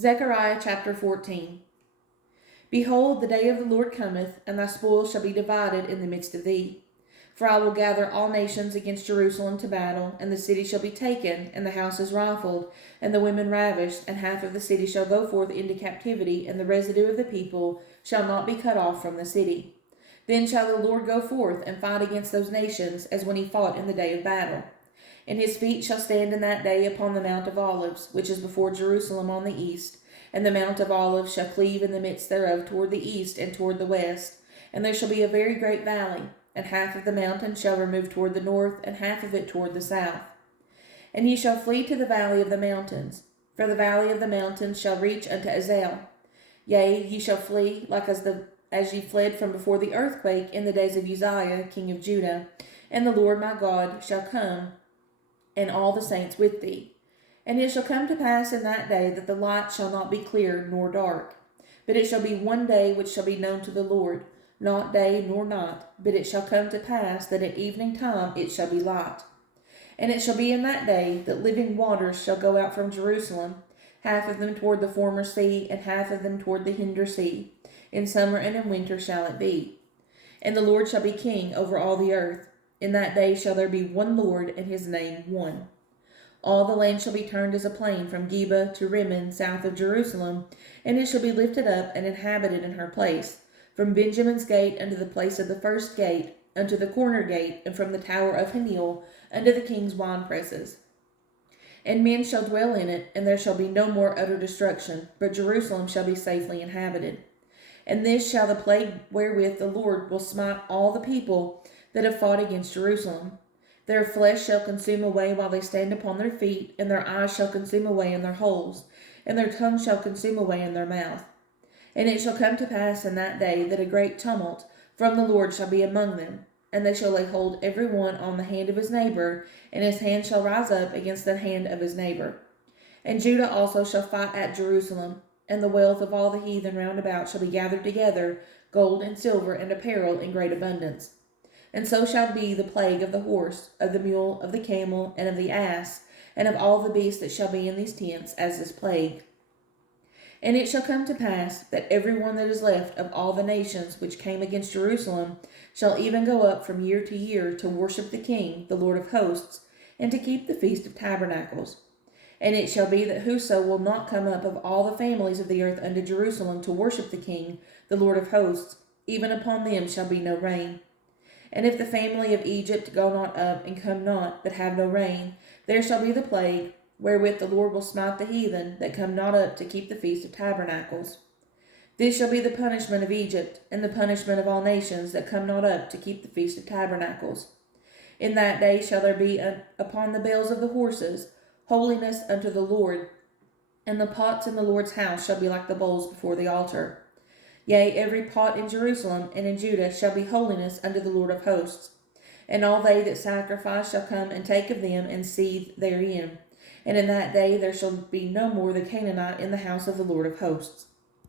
Zechariah chapter 14. Behold, the day of the Lord cometh, and thy spoil shall be divided in the midst of thee. For I will gather all nations against Jerusalem to battle, and the city shall be taken, and the houses rifled, and the women ravished, and half of the city shall go forth into captivity, and the residue of the people shall not be cut off from the city. Then shall the Lord go forth and fight against those nations, as when he fought in the day of battle. And his feet shall stand in that day upon the Mount of Olives, which is before Jerusalem on the east. And the Mount of Olives shall cleave in the midst thereof toward the east and toward the west. And there shall be a very great valley, and half of the mountain shall remove toward the north, and half of it toward the south. And ye shall flee to the valley of the mountains, for the valley of the mountains shall reach unto Azel. Yea, ye shall flee like as ye fled from before the earthquake in the days of Uzziah king of Judah. And the Lord my God shall come, and all the saints with thee. And it shall come to pass in that day that the light shall not be clear nor dark, but it shall be one day which shall be known to the Lord, not day nor night, but it shall come to pass that at evening time it shall be light. And it shall be in that day that living waters shall go out from Jerusalem, half of them toward the former sea, and half of them toward the hinder sea. In summer and in winter shall it be. And the Lord shall be king over all the earth. In that day shall there be one Lord, and his name one. All the land shall be turned as a plain from Geba to Rimmon, south of Jerusalem, and it shall be lifted up and inhabited in her place, from Benjamin's gate unto the place of the first gate, unto the corner gate, and from the tower of Hanil unto the king's winepresses. And men shall dwell in it, and there shall be no more utter destruction, but Jerusalem shall be safely inhabited. And this shall the plague wherewith the Lord will smite all the people that have fought against Jerusalem. Their flesh shall consume away while they stand upon their feet, and their eyes shall consume away in their holes, and their tongue shall consume away in their mouth. And it shall come to pass in that day that a great tumult from the Lord shall be among them, and they shall lay hold every one on the hand of his neighbor, and his hand shall rise up against the hand of his neighbor. And Judah also shall fight at Jerusalem, and the wealth of all the heathen round about shall be gathered together, gold and silver and apparel in great abundance. And so shall be the plague of the horse, of the mule, of the camel, and of the ass, and of all the beasts that shall be in these tents, as this plague. And it shall come to pass that every one that is left of all the nations which came against Jerusalem shall even go up from year to year to worship the King, the Lord of hosts, and to keep the Feast of Tabernacles. And it shall be that whoso will not come up of all the families of the earth unto Jerusalem to worship the King, the Lord of hosts, even upon them shall be no rain. And if the family of Egypt go not up, and come not, but have no rain, there shall be the plague, wherewith the Lord will smite the heathen that come not up to keep the Feast of Tabernacles. This shall be the punishment of Egypt, and the punishment of all nations that come not up to keep the Feast of Tabernacles. In that day shall there be upon the bells of the horses holiness unto the Lord, and the pots in the Lord's house shall be like the bowls before the altar. Yea, every pot in Jerusalem and in Judah shall be holiness unto the Lord of hosts. And all they that sacrifice shall come and take of them and seethe therein. And in that day there shall be no more the Canaanite in the house of the Lord of hosts.